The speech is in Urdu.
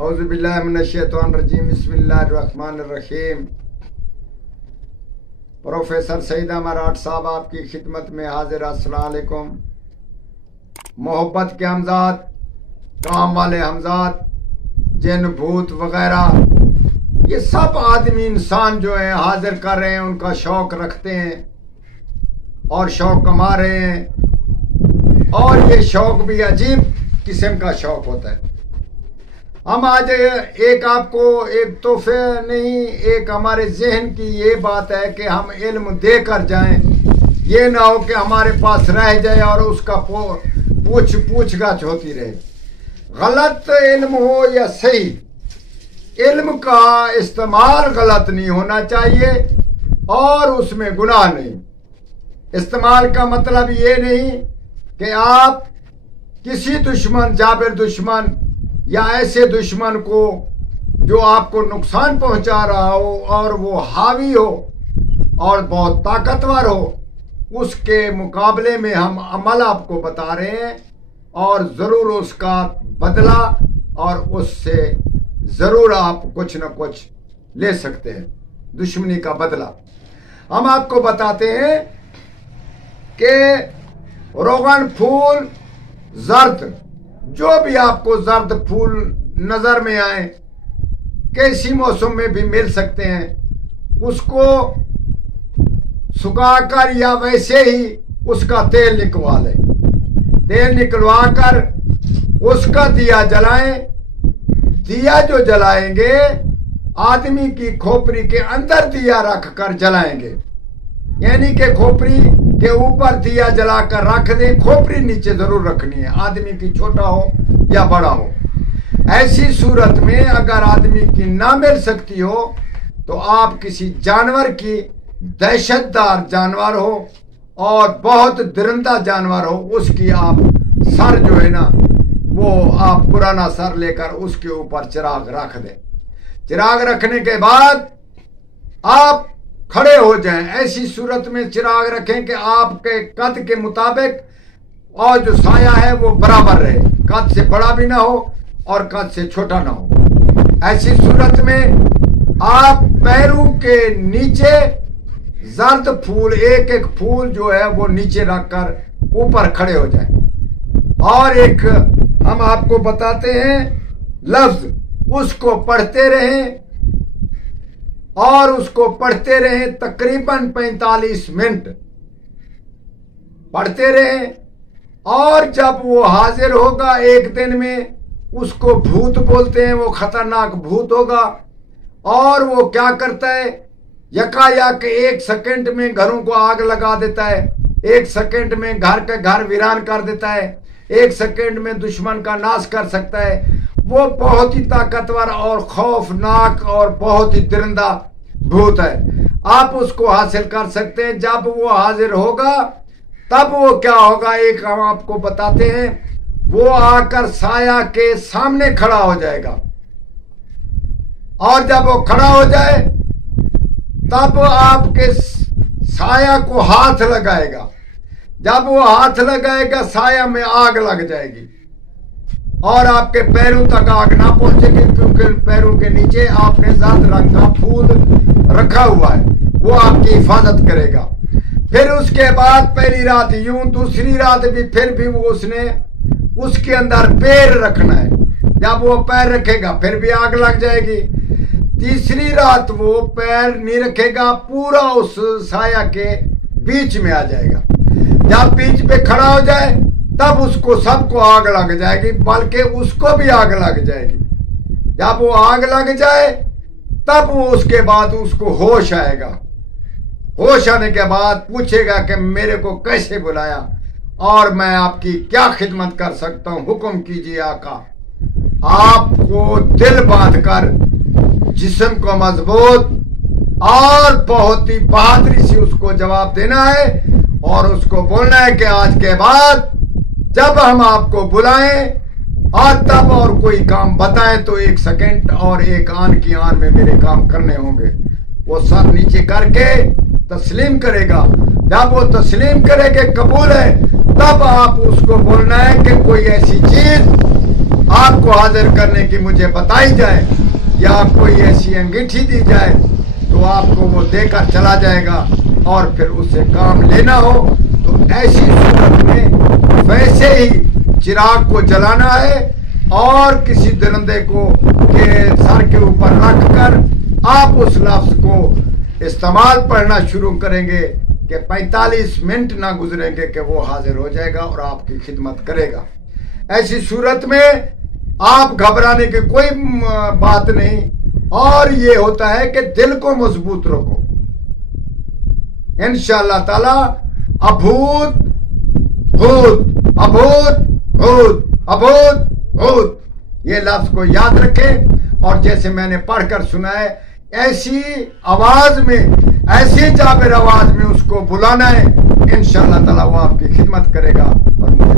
اعوذ باللہ من الشیطان الرجیم بسم اللہ الرحمن الرحیم۔ پروفیسر سعید امراٹ صاحب آپ کی خدمت میں حاضر۔ السلام علیکم۔ محبت کے ہمزاد، کام والے ہمزاد، جن بھوت وغیرہ، یہ سب آدمی انسان جو ہیں حاضر کر رہے ہیں، ان کا شوق رکھتے ہیں اور شوق کما رہے ہیں، اور یہ شوق بھی عجیب قسم کا شوق ہوتا ہے۔ ہم آج ایک آپ کو ایک تحفے نہیں، ایک ہمارے ذہن کی یہ بات ہے کہ ہم علم دے کر جائیں، یہ نہ ہو کہ ہمارے پاس رہ جائے اور اس کا پوچھ گچھ ہوتی رہے۔ غلط علم ہو یا صحیح، علم کا استعمال غلط نہیں ہونا چاہیے اور اس میں گناہ نہیں۔ استعمال کا مطلب یہ نہیں کہ آپ کسی دشمن، جابر دشمن یا ایسے دشمن کو جو آپ کو نقصان پہنچا رہا ہو اور وہ حاوی ہو اور بہت طاقتور ہو، اس کے مقابلے میں ہم عمل آپ کو بتا رہے ہیں اور ضرور اس کا بدلہ اور اس سے ضرور آپ کچھ نہ کچھ لے سکتے ہیں، دشمنی کا بدلہ۔ ہم آپ کو بتاتے ہیں کہ روغن پھول، زرد، جو بھی آپ کو زرد پھول نظر میں آئیں، کیسی موسم میں بھی مل سکتے ہیں، اس کو سکھا کر یا ویسے ہی اس کا تیل نکلوا لیں۔ تیل نکلوا کر اس کا دیا جلائیں۔ دیا جو جلائیں گے، آدمی کی کھوپڑی کے اندر دیا رکھ کر جلائیں گے، یعنی کہ کھوپڑی کے اوپر دیا جلا کر رکھ دیں۔ کھوپڑی نیچے ضرور رکھنی ہے، آدمی کی چھوٹا ہو یا بڑا ہو۔ ایسی صورت میں اگر آدمی کی نہ مل سکتی ہو تو آپ کسی جانور کی، دہشت دار جانور ہو اور بہت درندہ جانور ہو، اس کی آپ سر جو ہے نا، وہ آپ پرانا سر لے کر اس کے اوپر چراغ رکھ دیں۔ چراغ رکھنے کے بعد آپ کھڑے ہو جائیں۔ ایسی صورت میں چراغ رکھیں کہ آپ کے قد کے مطابق اور جو سایہ ہے وہ برابر رہے، قد سے بڑا بھی نہ ہو اور قد سے چھوٹا نہ ہو۔ ایسی صورت میں آپ پیروں کے نیچے زرد پھول، ایک ایک پھول جو ہے وہ نیچے رکھ کر اوپر کھڑے ہو جائیں، اور ایک ہم آپ کو بتاتے ہیں لفظ، اس کو پڑھتے رہیں اور اس کو پڑھتے رہیں تقریباً 45 منٹ پڑھتے رہیں، اور جب وہ حاضر ہوگا ایک دن میں، اس کو بھوت بولتے ہیں، وہ خطرناک بھوت ہوگا، اور وہ کیا کرتا ہے، یکا یک 1 سیکنڈ میں گھروں کو آگ لگا دیتا ہے، 1 سیکنڈ میں گھر کا گھر ویران کر دیتا ہے، 1 سیکنڈ میں دشمن کا ناش کر سکتا ہے۔ وہ بہت ہی طاقتور اور خوفناک اور بہت ہی درندہ بھوت ہے۔ آپ اس کو حاصل کر سکتے ہیں۔ جب وہ حاضر ہوگا تب وہ کیا ہوگا، ایک ہم آپ کو بتاتے ہیں، وہ آ کر سایہ کے سامنے کھڑا ہو جائے گا، اور جب وہ کھڑا ہو جائے تب آپ کے سایہ کو ہاتھ لگائے گا۔ جب وہ ہاتھ لگائے گا سایہ میں آگ لگ جائے گی، اور آپ کے پیروں تک آگ نہ پہنچے گی، کیونکہ پیروں کے نیچے آپ نے زرد رنگ کا پھول رکھا ہوا ہے، وہ آپ کی حفاظت کرے گا۔ پھر اس کے بعد پہلی رات یوں، دوسری رات بھی پھر بھی وہ اس نے اس کے اندر پیر رکھنا ہے۔ جب وہ پیر رکھے گا پھر بھی آگ لگ جائے گی۔ تیسری رات وہ پیر نہیں رکھے گا، پورا اس سایہ کے بیچ میں آ جائے گا۔ جب بیچ پہ کھڑا ہو جائے تب اس کو سب کو آگ لگ جائے گی، بلکہ اس کو بھی آگ لگ جائے گی۔ جب وہ آگ لگ جائے تب وہ اس کے بعد اس کو ہوش آئے گا۔ ہوش آنے کے بعد پوچھے گا کہ میرے کو کیسے بلایا اور میں آپ کی کیا خدمت کر سکتا ہوں، حکم کیجیے آقا۔ آپ کو دل باندھ کر، جسم کو مضبوط اور بہت ہی بہادری سے اس کو جواب دینا ہے، اور اس کو بولنا ہے کہ آج کے بعد جب ہم آپ کو بلائیں اور تب اور کوئی کام بتائیں تو 1 سیکنڈ اور 1 آن کی آن میں میرے کام کرنے ہوں گے۔ وہ سر نیچے کر کے تسلیم کرے گا۔ جب وہ تسلیم کرے کہ قبول ہے، تب آپ اس کو بولنا ہے کہ کوئی ایسی چیز آپ کو حاضر کرنے کی مجھے بتائی جائے یا کوئی ایسی انگیٹھی دی جائے تو آپ کو وہ دے کر چلا جائے گا اور پھر اس سے کام لینا ہو تو ایسی صورت میں ویسے ہی چراغ کو جلانا ہے اور کسی درندے کو کے سر کے اوپر رکھ کر آپ اس لفظ کو استعمال پڑھنا شروع کریں گے کہ 45 منٹ نہ گزریں گے کہ وہ حاضر ہو جائے گا اور آپ کی خدمت کرے گا۔ ایسی صورت میں آپ گھبرانے کی کوئی بات نہیں، اور یہ ہوتا ہے کہ دل کو مضبوط رکھو، انشاءاللہ تعالی ابھوت بھوت ابھوت بھوت ابھوت بھوت یہ لفظ کو یاد رکھیں، اور جیسے میں نے پڑھ کر سنا ہے ایسی آواز میں، ایسی جابر آواز میں اس کو بلانا ہے، انشاءاللہ تعالی وہ آپ کی خدمت کرے گا اور